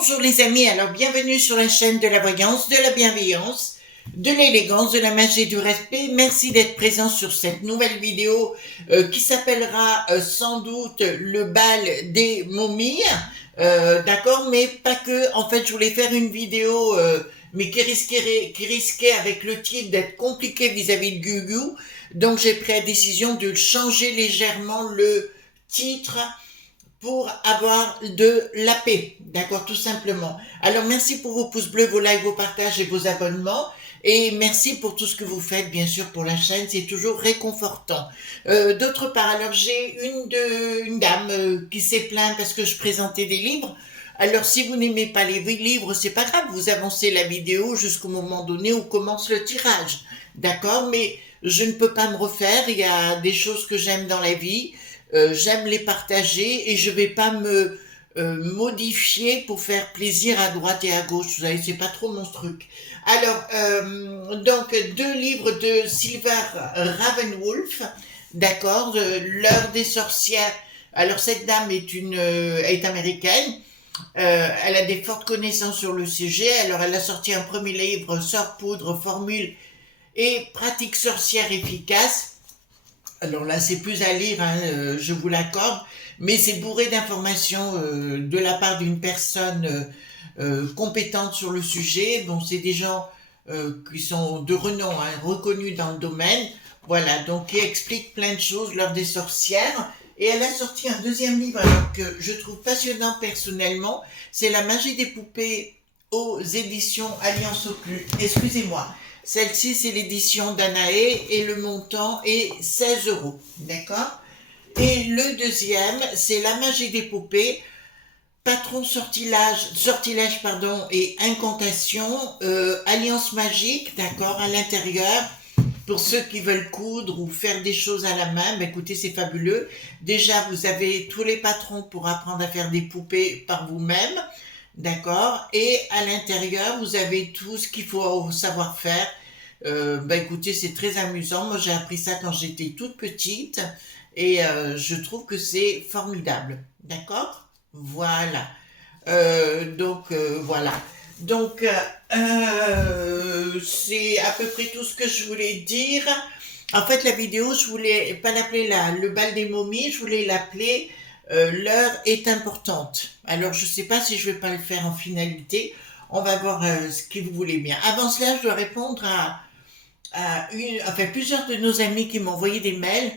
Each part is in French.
Bonjour les amis, alors bienvenue sur la chaîne de la voyance, de la bienveillance, de l'élégance, de la magie et du respect. Merci d'être présent sur cette nouvelle vidéo qui s'appellera sans doute le bal des momies. D'accord, mais pas que. En fait, je voulais faire une vidéo mais qui risquait avec le titre d'être compliqué vis-à-vis de Gugu. Donc j'ai pris la décision de changer légèrement le titre pour avoir de la paix, d'accord, tout simplement. Alors merci pour vos pouces bleus, vos likes, vos partages et vos abonnements, et merci pour tout ce que vous faites, bien sûr, pour la chaîne, c'est toujours réconfortant. D'autre part, alors j'ai une dame qui s'est plainte parce que je présentais des livres. Alors si vous n'aimez pas les livres, c'est pas grave, vous avancez la vidéo jusqu'au moment donné où commence le tirage, d'accord, mais je ne peux pas me refaire, il y a des choses que j'aime dans la vie, j'aime les partager et je vais pas me modifier pour faire plaisir à droite et à gauche. Vous savez, c'est pas trop mon truc. Alors, donc, deux livres de Silver Ravenwolf, d'accord, L'heure des sorcières. Alors, cette dame est américaine. Elle a des fortes connaissances sur le sujet. Alors, elle a sorti un premier livre, Sort, poudre, formule et pratique sorcière efficace. Alors là, c'est plus à lire, hein, je vous l'accorde, mais c'est bourré d'informations de la part d'une personne compétente sur le sujet. Bon, c'est des gens qui sont de renom, hein, reconnus dans le domaine. Voilà, donc qui explique plein de choses lors des sorcières. Et elle a sorti un deuxième livre alors que je trouve passionnant personnellement. C'est La magie des poupées aux éditions Alliance Occulte. Excusez-moi. Celle-ci, c'est l'édition d'Anaé et le montant est 16 €. D'accord? Et le deuxième, c'est La magie des poupées, patron sortilège pardon, et incantation, alliance magique, d'accord, à l'intérieur. Pour ceux qui veulent coudre ou faire des choses à la main, bah écoutez, c'est fabuleux. Déjà, vous avez tous les patrons pour apprendre à faire des poupées par vous-même. D'accord. Et à l'intérieur, vous avez tout ce qu'il faut savoir faire. Bah écoutez, c'est très amusant. Moi, j'ai appris ça quand j'étais toute petite et je trouve que c'est formidable. D'accord. Voilà. Voilà. Donc, c'est à peu près tout ce que je voulais dire. En fait, la vidéo, je voulais pas l'appeler le bal des momies, je voulais l'appeler l'heure est importante. Alors, je sais pas si je vais pas le faire en finalité. On va voir ce que vous voulez bien. Avant cela, je dois répondre enfin, plusieurs de nos amis qui m'ont envoyé des mails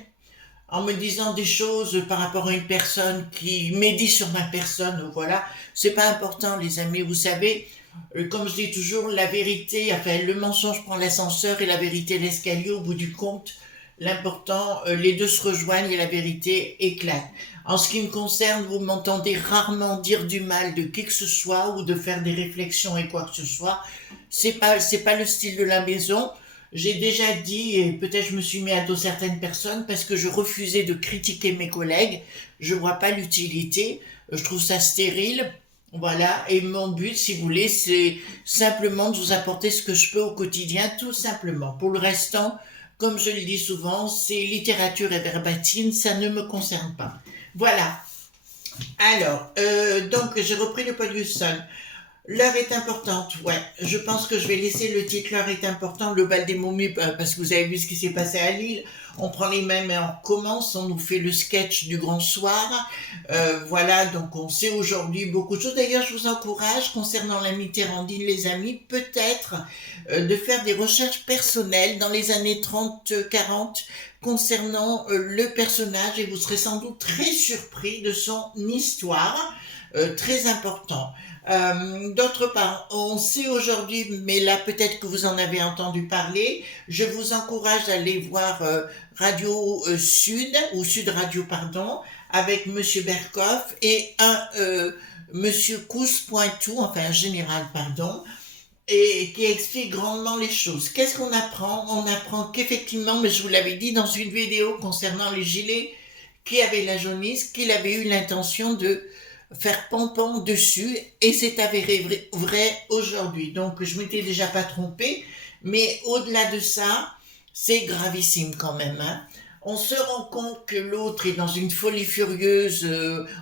en me disant des choses par rapport à une personne qui médit sur ma personne. Voilà, c'est pas important, les amis. Vous savez, comme je dis toujours, la vérité, enfin, le mensonge prend l'ascenseur et la vérité l'escalier. Au bout du compte, l'important, les deux se rejoignent et la vérité éclate. En ce qui me concerne, vous m'entendez rarement dire du mal de qui que ce soit ou de faire des réflexions et quoi que ce soit. C'est pas le style de la maison. J'ai déjà dit, et peut-être je me suis mis à dos certaines personnes parce que je refusais de critiquer mes collègues. Je vois pas l'utilité. Je trouve ça stérile. Voilà. Et mon but, si vous voulez, c'est simplement de vous apporter ce que je peux au quotidien, tout simplement. Pour le restant, comme je le dis souvent, c'est littérature et verbatim, ça ne me concerne pas. Voilà. Alors, donc j'ai repris le poil du sol. L'heure est importante, ouais. Je pense que je vais laisser le titre L'heure est importante, le bal des momies, parce que vous avez vu ce qui s'est passé à Lille. On prend les mêmes et on commence, on nous fait le sketch du grand soir. Voilà, donc on sait aujourd'hui beaucoup de choses. D'ailleurs, je vous encourage, concernant la Mitterrandine, les amis, peut-être de faire des recherches personnelles dans les années 30-40 concernant le personnage et vous serez sans doute très surpris de son histoire, très important. D'autre part, on sait aujourd'hui, mais là peut-être que vous en avez entendu parler, je vous encourage à aller voir Radio Sud, ou Sud Radio, pardon, avec Monsieur Berkoff et un Monsieur Cousse-Pointou, enfin un général, pardon, et qui explique grandement les choses. Qu'est-ce qu'on apprend? On apprend qu'effectivement, mais je vous l'avais dit dans une vidéo concernant les gilets qui avaient la jaunisse, qu'il avait eu l'intention de faire pompon dessus et c'est avéré vrai aujourd'hui. Donc je m'étais déjà pas trompée, mais au-delà de ça, c'est gravissime quand même. Hein. On se rend compte que l'autre est dans une folie furieuse.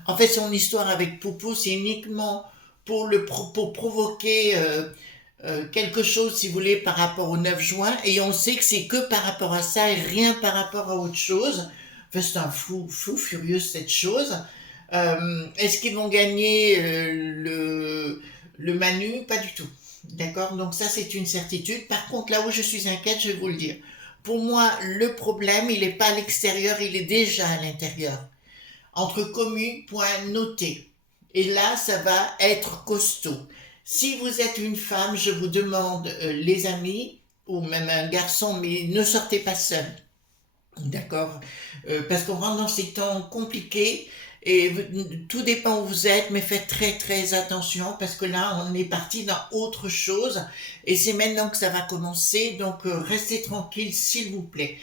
En fait, son histoire avec Poupou, c'est uniquement pour provoquer quelque chose, si vous voulez, par rapport au 9 juin, et on sait que c'est que par rapport à ça et rien par rapport à autre chose. Enfin, c'est un fou furieux cette chose. Est-ce qu'ils vont gagner le Manu? Pas du tout. D'accord? Donc ça, c'est une certitude. Par contre, là où je suis inquiète, je vais vous le dire. Pour moi, le problème, il n'est pas à l'extérieur, il est déjà à l'intérieur. Entre communes, point noté. Et là, ça va être costaud. Si vous êtes une femme, je vous demande, les amis, ou même un garçon, mais ne sortez pas seul. D'accord? Parce qu'on rentre dans ces temps compliqués et tout dépend où vous êtes, mais faites très très attention parce que là, on est parti dans autre chose et c'est maintenant que ça va commencer, donc restez tranquille s'il vous plaît.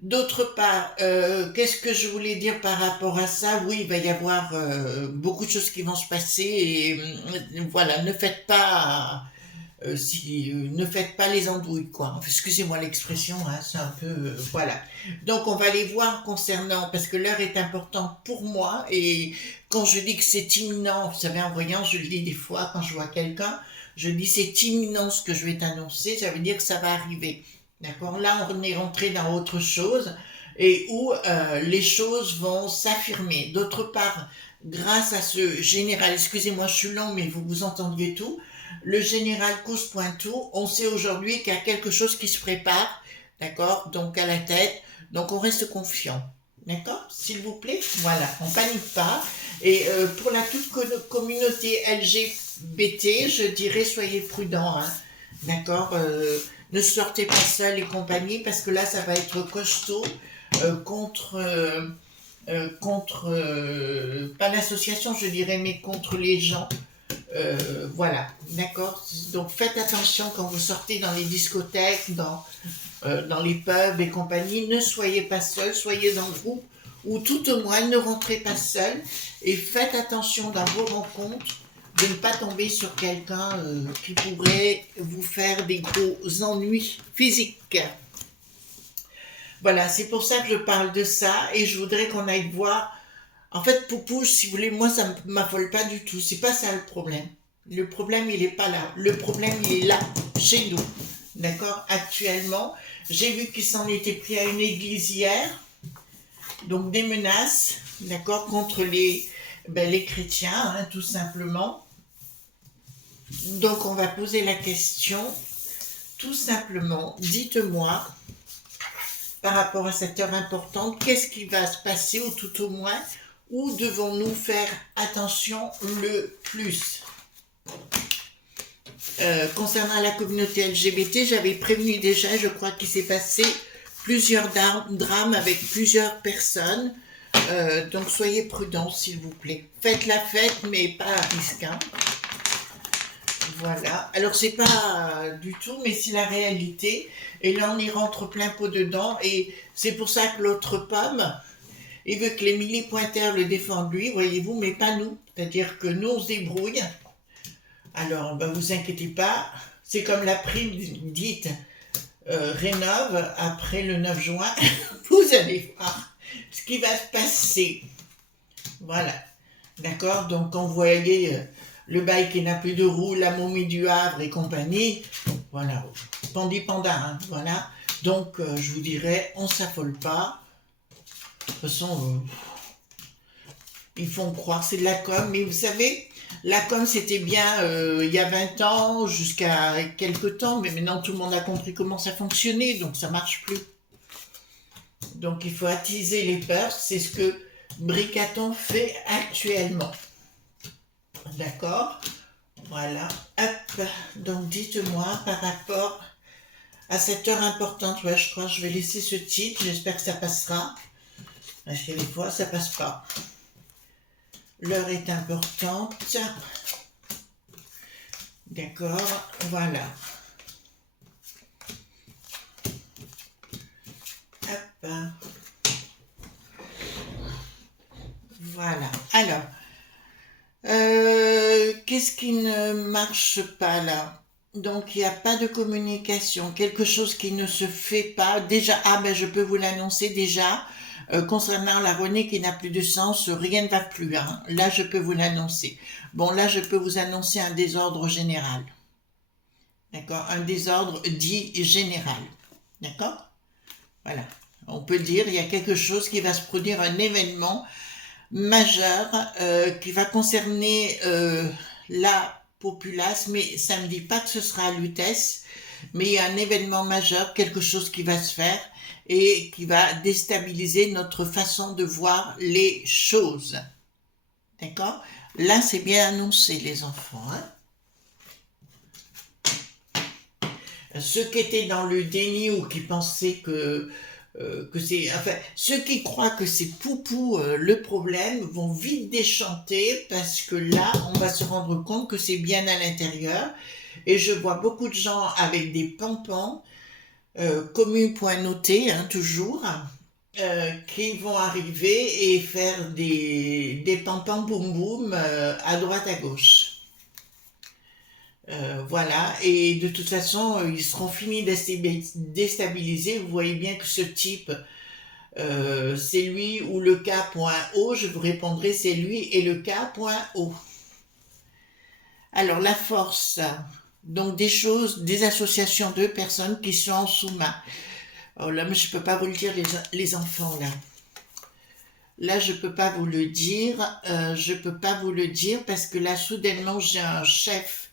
D'autre part, qu'est-ce que je voulais dire par rapport à ça? Oui, il va y avoir beaucoup de choses qui vont se passer et voilà, ne faites pas les andouilles, quoi. Enfin, excusez-moi l'expression, hein, c'est un peu, voilà. Donc, on va les voir concernant, parce que l'heure est importante pour moi, et quand je dis que c'est imminent, vous savez, en voyant, je le dis des fois, quand je vois quelqu'un, je dis c'est imminent ce que je vais t'annoncer, ça veut dire que ça va arriver. D'accord? Là, on est rentré dans autre chose, et où les choses vont s'affirmer. D'autre part, grâce à ce général, excusez-moi, je suis long, mais vous entendiez tout, le général Cous-Pointou, on sait aujourd'hui qu'il y a quelque chose qui se prépare, d'accord? Donc à la tête, donc on reste confiant, d'accord? S'il vous plaît, voilà, on panique pas. Et pour la toute communauté LGBT, je dirais soyez prudents, hein, d'accord? Ne sortez pas seul et compagnie parce que là ça va être costaud contre pas l'association je dirais mais contre les gens. Voilà, d'accord. Donc faites attention quand vous sortez dans les discothèques, dans les pubs et compagnie. Ne soyez pas seul, soyez en groupe ou tout au moins ne rentrez pas seul et faites attention dans vos rencontres de ne pas tomber sur quelqu'un qui pourrait vous faire des gros ennuis physiques. Voilà, c'est pour ça que je parle de ça et je voudrais qu'on aille voir. En fait, Poupouche, si vous voulez, moi, ça ne m'affole pas du tout. C'est pas ça le problème. Le problème, il n'est pas là. Le problème, il est là, chez nous. D'accord? Actuellement, j'ai vu qu'il s'en était pris à une église hier. Donc, des menaces, d'accord, contre les chrétiens, hein, tout simplement. Donc, on va poser la question, tout simplement, dites-moi, par rapport à cette heure importante, qu'est-ce qui va se passer, ou tout au moins, où devons-nous faire attention le plus? Concernant la communauté LGBT, j'avais prévenu déjà, je crois qu'il s'est passé plusieurs drames avec plusieurs personnes. Donc soyez prudents s'il vous plaît. Faites la fête mais pas à risque. Hein. Voilà. Alors c'est pas du tout, mais c'est la réalité. Et là on y rentre plein pot dedans. Et c'est pour ça que l'autre pomme, il veut que les millipointaires le défendent lui, voyez-vous, mais pas nous. C'est-à-dire que nous on se débrouille. Alors, ben, vous inquiétez pas, c'est comme la prime dite rénove après le 9 juin. Vous allez voir ce qui va se passer. Voilà. D'accord? Donc, quand vous voyez le bail qui n'a plus de roue, la momie du Havre et compagnie, voilà. Pandi panda, hein, voilà. Donc, je vous dirais, on ne s'affole pas. De toute façon, ils font croire c'est de la com, mais vous savez, la com c'était bien il y a 20 ans, jusqu'à quelques temps, mais maintenant tout le monde a compris comment ça fonctionnait, donc ça marche plus. Donc il faut attiser les peurs, c'est ce que Bricaton fait actuellement. D'accord? Voilà. Hop. Donc dites-moi par rapport à cette heure importante, ouais, je crois que je vais laisser ce titre, j'espère que ça passera. Parce que des fois ça passe pas. L'heure est importante. D'accord, voilà. Hop. Voilà. Alors, qu'est-ce qui ne marche pas là? Donc, il n'y a pas de communication, quelque chose qui ne se fait pas. Déjà, ah ben je peux vous l'annoncer déjà. Concernant la Renée qui n'a plus de sens, rien ne va plus, hein. Là, je peux vous l'annoncer. Bon, là, je peux vous annoncer un désordre général. D'accord? Un désordre dit général. D'accord? Voilà. On peut dire, il y a quelque chose qui va se produire, un événement majeur qui va concerner la populace, mais ça ne me dit pas que ce sera à Lutèce, mais il y a un événement majeur, quelque chose qui va se faire et qui va déstabiliser notre façon de voir les choses. D'accord? Là, c'est bien annoncé, les enfants. Hein? Ceux qui étaient dans le déni ou qui pensaient que c'est... Enfin, ceux qui croient que c'est Poupou le problème vont vite déchanter parce que là, on va se rendre compte que c'est bien à l'intérieur. Et je vois beaucoup de gens avec des pompons, communs point noté, hein, toujours, qui vont arriver et faire des pompons boum boum à droite à gauche. Voilà, et de toute façon, ils seront finis déstabilisés. Vous voyez bien que ce type, c'est lui ou le K.O. Je vous répondrai, c'est lui et le K.O. Alors, la force, donc des choses, des associations de personnes qui sont en sous-main. Oh là, mais je ne peux pas vous le dire, les enfants, là. Là, je ne peux pas vous le dire. Je ne peux pas vous le dire parce que là, soudainement, j'ai un chef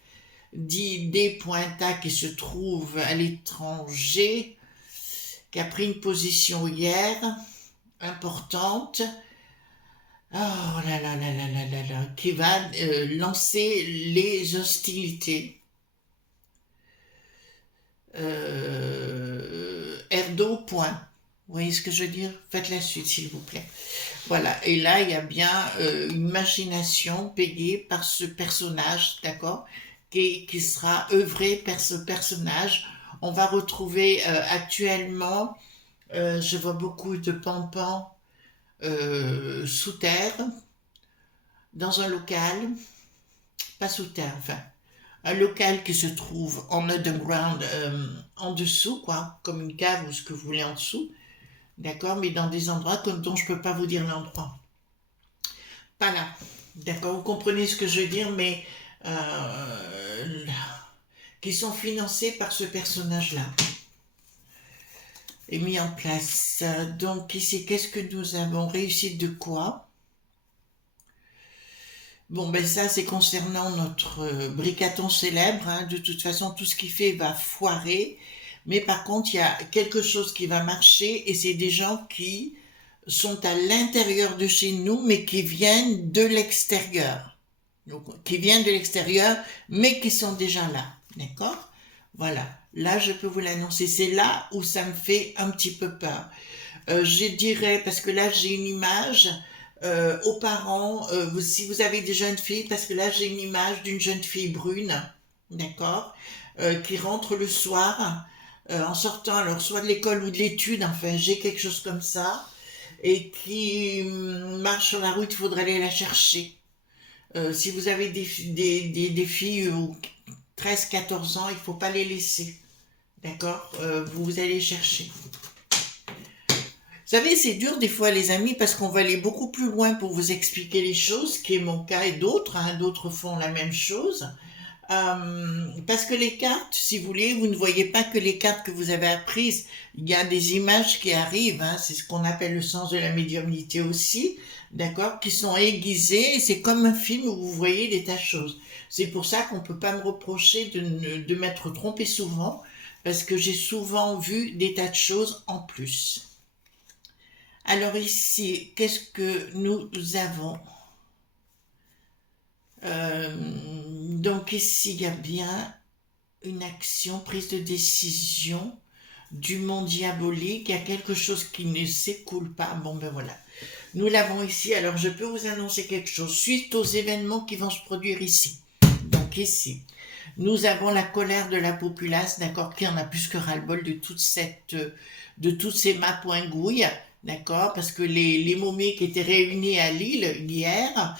dit D.A qui se trouve à l'étranger, qui a pris une position hier importante, oh là là là là là là là, qui va lancer les hostilités. Erdo, point. Vous voyez ce que je veux dire? Faites la suite, s'il vous plaît. Voilà, et là, il y a bien une machination payée par ce personnage, d'accord, qui sera œuvré par ce personnage. On va retrouver actuellement, je vois beaucoup de pompons sous terre, dans un local, pas sous terre, enfin, un local qui se trouve en underground, en dessous, quoi, comme une cave ou ce que vous voulez en dessous, d'accord, mais dans des endroits dont je ne peux pas vous dire l'endroit. Pas là, d'accord, vous comprenez ce que je veux dire, mais qui sont financés par ce personnage-là et mis en place. Donc ici, qu'est-ce que nous avons? Réussite de quoi? Bon, ben ça, c'est concernant notre bricaton célèbre. Hein. De toute façon, tout ce qu'il fait va foirer. Mais par contre, il y a quelque chose qui va marcher et c'est des gens qui sont à l'intérieur de chez nous, mais qui viennent de l'extérieur. Donc, qui viennent de l'extérieur, mais qui sont déjà là. D'accord? Voilà. Là, je peux vous l'annoncer. C'est là où ça me fait un petit peu peur. Je dirais, parce que là, j'ai une image aux parents, si vous avez des jeunes filles, parce que là, j'ai une image d'une jeune fille brune, d'accord, qui rentre le soir, en sortant, alors soit de l'école ou de l'étude, enfin, j'ai quelque chose comme ça, et qui marche sur la route, il faudrait aller la chercher. Si vous avez des filles ou 13-14 ans, il ne faut pas les laisser. D'accord? Vous allez chercher. Vous savez, c'est dur des fois, les amis, parce qu'on va aller beaucoup plus loin pour vous expliquer les choses, ce qui est mon cas et d'autres. Hein, d'autres font la même chose. Parce que les cartes, si vous voulez, vous ne voyez pas que les cartes que vous avez apprises. Il y a des images qui arrivent. Hein, c'est ce qu'on appelle le sens de la médiumnité aussi. D'accord? Qui sont aiguisées. Et c'est comme un film où vous voyez des tas de choses. C'est pour ça qu'on ne peut pas me reprocher de m'être trompé souvent. Parce que j'ai souvent vu des tas de choses en plus. Alors ici, qu'est-ce que nous avons? Donc ici, il y a bien une action, prise de décision du monde diabolique. Il y a quelque chose qui ne s'écoule pas. Bon, ben voilà. Nous l'avons ici. Alors, je peux vous annoncer quelque chose suite aux événements qui vont se produire ici. Donc ici, nous avons la colère de la populace, d'accord, qui en a plus que ras-le-bol de toutes ces mapouingouilles. D'accord, parce que les momies qui étaient réunies à Lille hier,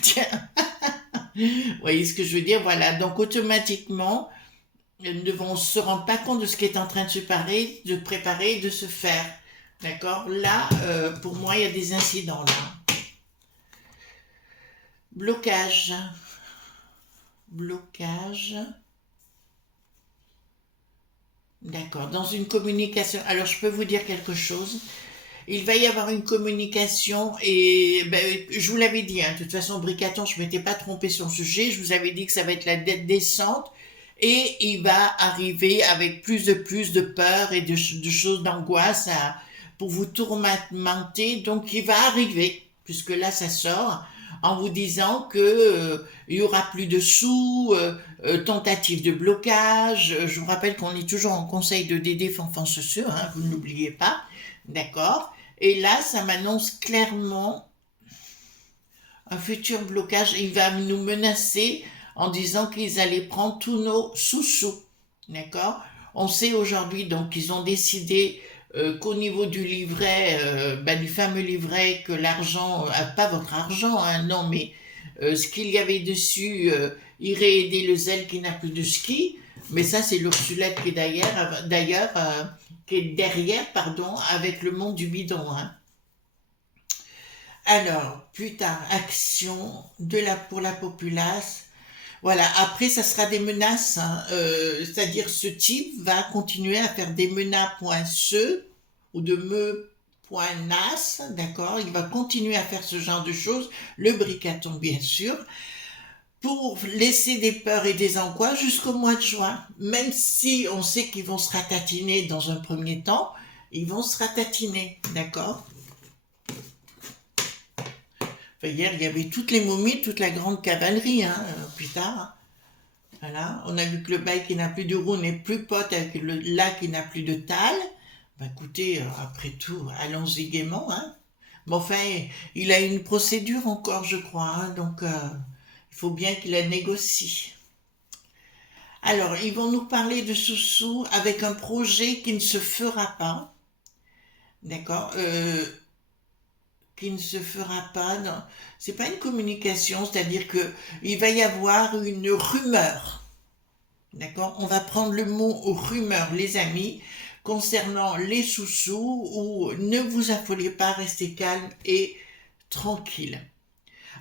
tiens, vous voyez ce que je veux dire, voilà, donc automatiquement, ne vont se rendre pas compte de ce qui est en train de préparer, de se faire. D'accord? Là, pour moi, il y a des incidents là. Blocage. Blocage. D'accord. Dans une communication. Alors, je peux vous dire quelque chose. Il va y avoir une communication et ben, je vous l'avais dit, hein, de toute façon, Bricaton, je ne m'étais pas trompé sur le sujet. Je vous avais dit que ça va être la dette descente et il va arriver avec plus de peur et de choses d'angoisse pour vous tourmenter. Donc, il va arriver, puisque là, ça sort, en vous disant que il y aura plus de sous, tentative de blocage. Je vous rappelle qu'on est toujours en conseil de DD Fanfan Sociaux, hein, vous n'oubliez pas. D'accord? Et là, ça m'annonce clairement un futur blocage. Il va nous menacer en disant qu'ils allaient prendre tous nos sous-sous. D'accord? On sait aujourd'hui donc qu'ils ont décidé qu'au niveau du livret, du fameux livret, que l'argent, pas votre argent, hein, non, mais ce qu'il y avait dessus irait aider le zèle qui n'a plus de ski. Mais ça, c'est l'Ursulette qui est derrière, pardon, avec le monde du bidon. Hein. Alors, plus tard, action pour la populace. Voilà, après, ça sera des menaces. Hein. C'est-à-dire, ce type va continuer à faire des menaces.se ou de me.nas, d'accord? Il va continuer à faire ce genre de choses. Le Bricaton, bien sûr, pour laisser des peurs et des angoisses jusqu'au mois de juin. Même si on sait qu'ils vont se ratatiner dans un premier temps, ils vont se ratatiner, d'accord? Enfin, hier, il y avait toutes les momies, toute la grande cavalerie, hein, plus tard. Voilà, on a vu que le bail qui n'a plus de roue n'est plus pote avec le lac qui n'a plus de tal. Ben, écoutez, après tout, allons-y gaiement, hein. Mais enfin, il a une procédure encore, je crois, hein, donc il faut bien qu'il la négocie. Alors, ils vont nous parler de Soussou avec un projet qui ne se fera pas, d'accord, qui ne se fera pas. C'est pas une communication, c'est-à-dire que il va y avoir une rumeur, d'accord. On va prendre le mot rumeur, les amis, concernant les Soussous, ou ne vous affolez pas, restez calme et tranquille.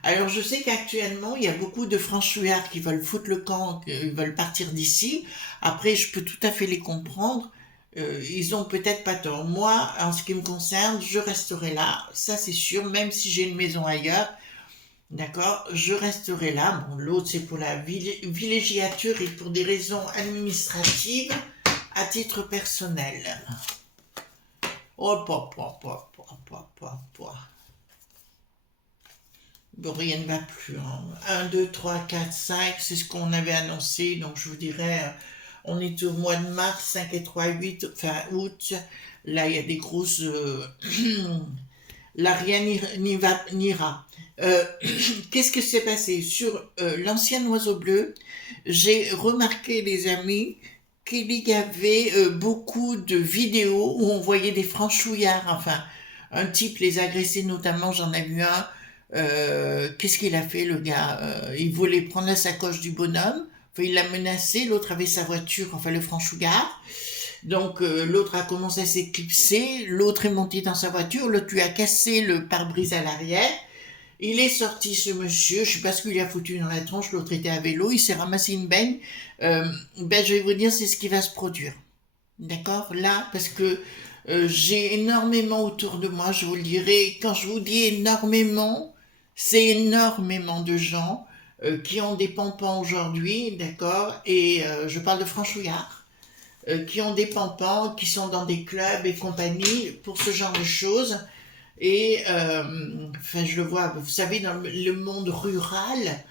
Alors, je sais qu'actuellement, il y a beaucoup de franchouillards qui veulent foutre le camp, qui veulent partir d'ici. Après, je peux tout à fait les comprendre. Ils ont peut-être pas tort. Moi, en ce qui me concerne, je resterai là. Ça, c'est sûr. Même si j'ai une maison ailleurs, d'accord, je resterai là. Bon, l'autre, c'est pour la villégiature et pour des raisons administratives à titre personnel. Oh, Bon, rien ne va plus. Hein. 1, 2, 3, 4, 5, c'est ce qu'on avait annoncé. Donc, je vous dirais, on est au mois de mars, 5 et 3, 8, fin août. Là, il y a des grosses... là, rien n'ira. Qu'est-ce qui s'est passé? Sur l'ancien oiseau bleu, j'ai remarqué, les amis, qu'il y avait beaucoup de vidéos où on voyait des franchouillards. Enfin, un type les agressait, notamment, j'en ai vu un. Qu'est-ce qu'il a fait, le gars? Il voulait prendre la sacoche du bonhomme. Enfin, il l'a menacé. L'autre avait sa voiture, enfin le franchouillard. Donc l'autre a commencé à s'éclipser. L'autre est monté dans sa voiture. L'autre lui a cassé le pare-brise à l'arrière. Il est sorti, ce monsieur. Je sais pas ce qu'il lui a foutu dans la tronche. L'autre était à vélo. Il s'est ramassé une baigne. Je vais vous dire, c'est ce qui va se produire. D'accord? Là, parce que j'ai énormément autour de moi, je vous le dirai. Quand je vous dis énormément, c'est énormément de gens qui ont des pampans aujourd'hui, d'accord, et je parle de franchouillards, qui ont des pampans, qui sont dans des clubs et compagnie pour ce genre de choses. Et enfin, je le vois, vous savez, dans le monde rural,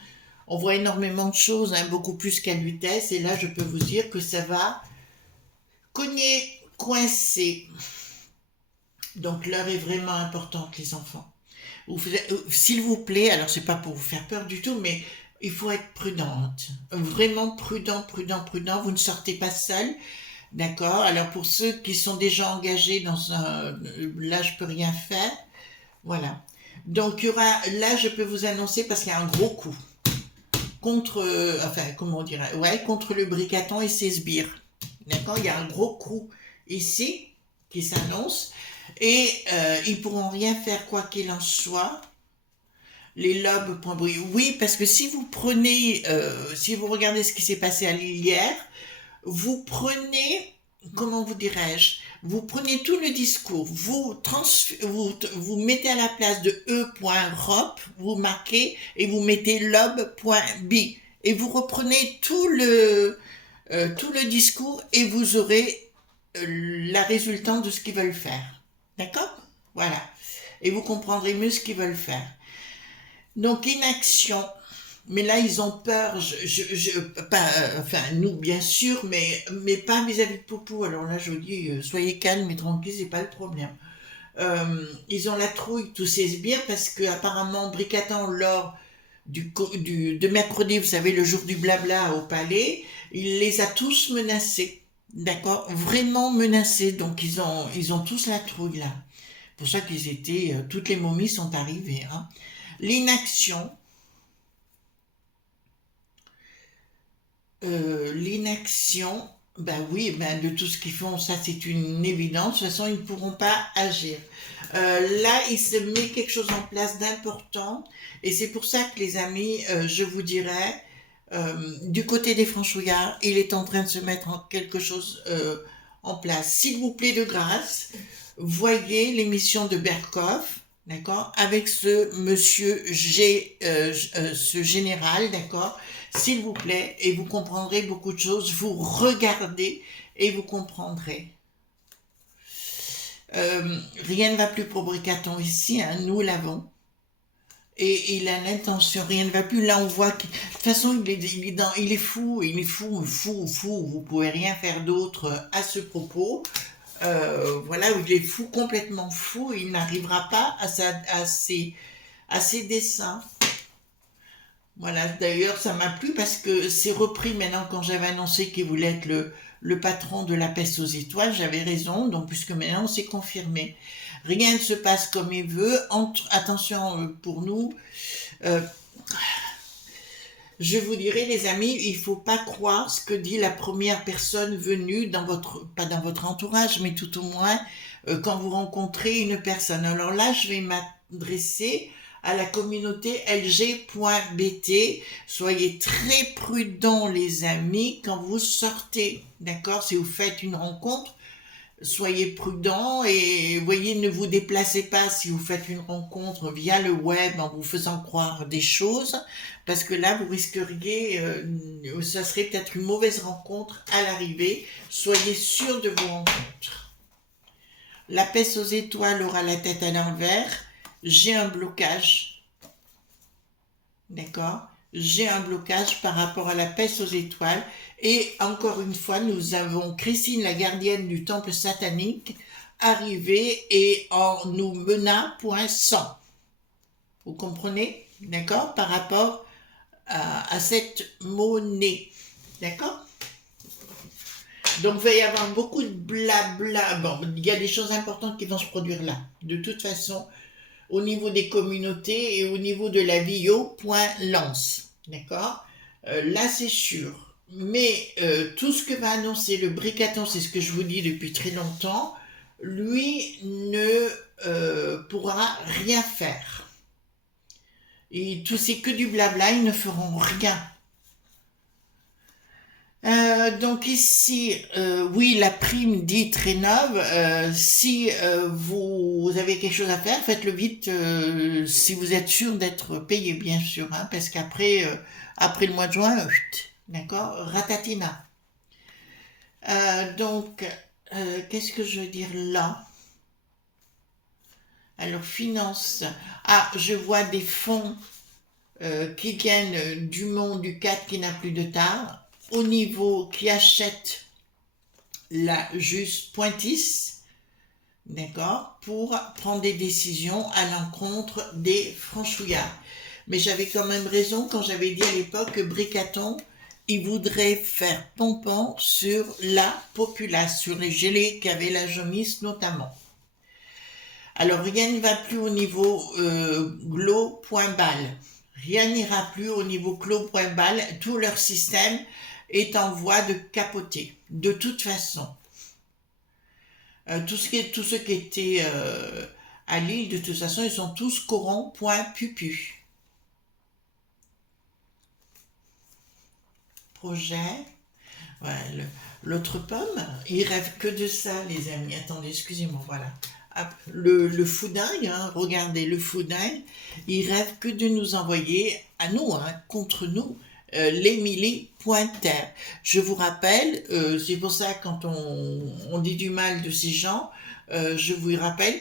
on voit énormément de choses, hein, beaucoup plus qu'à Lutèce, et là, je peux vous dire que ça va cogner, coincé. Donc l'heure est vraiment importante, les enfants. S'il vous plaît, alors c'est pas pour vous faire peur du tout, mais il faut être prudente. Vraiment prudent. Vous ne sortez pas seul. D'accord? Alors pour ceux qui sont déjà engagés dans un... Là, je peux rien faire. Voilà. Donc il y aura... Là, je peux vous annoncer, parce qu'il y a un gros coup. contre, enfin, comment on dirait, ouais, contre le Bricaton et ses sbires. D'accord? Il y a un gros coup ici qui s'annonce et ils pourront rien faire quoi qu'il en soit. Les lobes point bruit. Oui, parce que si vous prenez, si vous regardez ce qui s'est passé à Lille hier, vous prenez, comment vous dirais-je, vous prenez tout le discours, vous mettez à la place de e.rop, vous marquez et vous mettez lob.b et vous reprenez tout le discours et vous aurez la résultante de ce qu'ils veulent faire. D'accord? Voilà. Et vous comprendrez mieux ce qu'ils veulent faire. Donc, inaction. Mais là, ils ont peur, pas, enfin, nous, bien sûr, mais pas vis-à-vis de Poupou. Alors là, je vous dis, soyez calmes et tranquilles, c'est pas le problème. Ils ont la trouille, tous ces sbires, parce que apparemment, Bricaton, lors de mercredi, vous savez, le jour du blabla au palais, il les a tous menacés. D'accord? Vraiment menacés. Donc, ils ont tous la trouille, là. Pour ça qu'ils étaient, toutes les momies sont arrivées, hein. L'inaction. L'inaction, ben oui, ben de tout ce qu'ils font, ça c'est une évidence. De toute façon, ils ne pourront pas agir. Là, il se met quelque chose en place d'important, et c'est pour ça que les amis, je vous dirais, du côté des franchouillards, il est en train de se mettre quelque chose en place. S'il vous plaît, de grâce, voyez l'émission de Berkoff, d'accord, avec ce monsieur ce général, d'accord, s'il vous plaît, et vous comprendrez beaucoup de choses. Vous regardez et vous comprendrez. Rien ne va plus pour Bricaton ici, hein, nous l'avons. Et il a l'intention, rien ne va plus. Là, on voit que, de toute façon, il est fou, fou. Vous pouvez rien faire d'autre à ce propos. Voilà, il est fou, complètement fou. Il n'arrivera pas à ses dessins. Voilà, d'ailleurs, ça m'a plu parce que c'est repris maintenant quand j'avais annoncé qu'il voulait être le patron de la peste aux étoiles. J'avais raison, donc puisque maintenant c'est confirmé. Rien ne se passe comme il veut. Attention pour nous. Euh, je vous dirai, les amis, il faut pas croire ce que dit la première personne venue pas dans votre entourage, mais tout au moins quand vous rencontrez une personne. Alors là, je vais m'adresser à la communauté lg.bt. Soyez très prudents, les amis, quand vous sortez, d'accord? Si vous faites une rencontre, soyez prudents et voyez, ne vous déplacez pas si vous faites une rencontre via le web en vous faisant croire des choses, parce que là, vous risqueriez, ça serait peut-être une mauvaise rencontre à l'arrivée. Soyez sûrs de vos rencontres. La peste aux étoiles aura la tête à l'envers. J'ai un blocage, d'accord? J'ai un blocage par rapport à la peste aux étoiles. Et encore une fois, nous avons Christine, la gardienne du temple satanique, arrivée et en nous mena point sans. Vous comprenez? D'accord? Par rapport à cette monnaie. D'accord? Donc, il va y avoir beaucoup de blabla. Bon, il y a des choses importantes qui vont se produire là. De toute façon, au niveau des communautés et au niveau de la Vio.lance. D'accord? Là, c'est sûr. Mais tout ce que va annoncer le Bricaton, c'est ce que je vous dis depuis très longtemps, lui ne pourra rien faire. Et tout c'est que du blabla, ils ne feront rien. Donc ici, oui, la prime dite rénove. Si vous avez quelque chose à faire, faites-le vite. Si vous êtes sûr d'être payé, bien sûr, hein, parce qu'après, après le mois de juin, d'accord, ratatina. Donc, qu'est-ce que je veux dire là? Alors, finance. Ah, je vois des fonds qui viennent du monde du 4 qui n'a plus de tard. Au niveau qui achète la juste Pointis, d'accord, pour prendre des décisions à l'encontre des franchouillards. Mais j'avais quand même raison quand j'avais dit à l'époque que Bricaton, il voudrait faire pompon sur la populace, sur les gelées qu'avait la jaunisse notamment. Alors rien ne va plus au niveau glo.bal. Rien n'ira plus au niveau Clos.Bâle, tout leur système est en voie de capoter, de toute façon. Tout ce qui était à Lille, de toute façon, ils sont tous corrompus.pupu. Projet. Ouais, l'autre pomme, il rêve que de ça, les amis. Attendez, excusez-moi, voilà. Hop, le foudingue, hein, regardez, le foudingue, il rêve que de nous envoyer, à nous, hein, contre nous, l'Émilie Pointer. Je vous rappelle, c'est pour ça quand on dit du mal de ces gens, je vous rappelle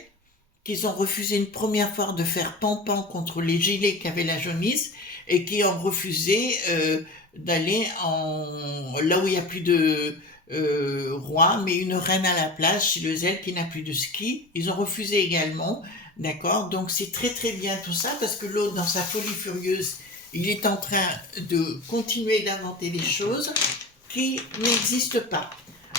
qu'ils ont refusé une première fois de faire pan-pan contre les gilets qui avaient la jaunisse et qui ont refusé d'aller là où il n'y a plus de roi, mais une reine à la place chez le Zèle qui n'a plus de ski. Ils ont refusé également, d'accord? Donc c'est très très bien tout ça parce que l'autre, dans sa folie furieuse, il est en train de continuer d'inventer des choses qui n'existent pas.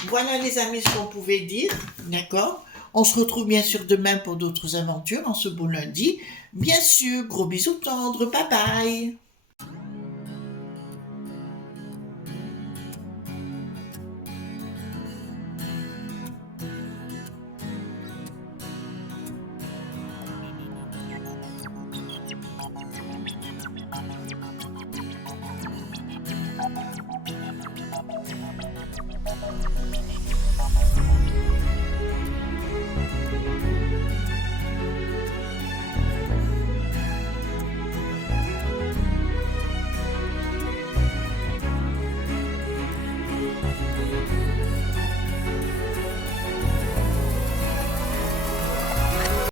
Voilà les amis ce qu'on pouvait dire, d'accord? On se retrouve bien sûr demain pour d'autres aventures en ce beau lundi. Bien sûr, gros bisous tendres, bye bye.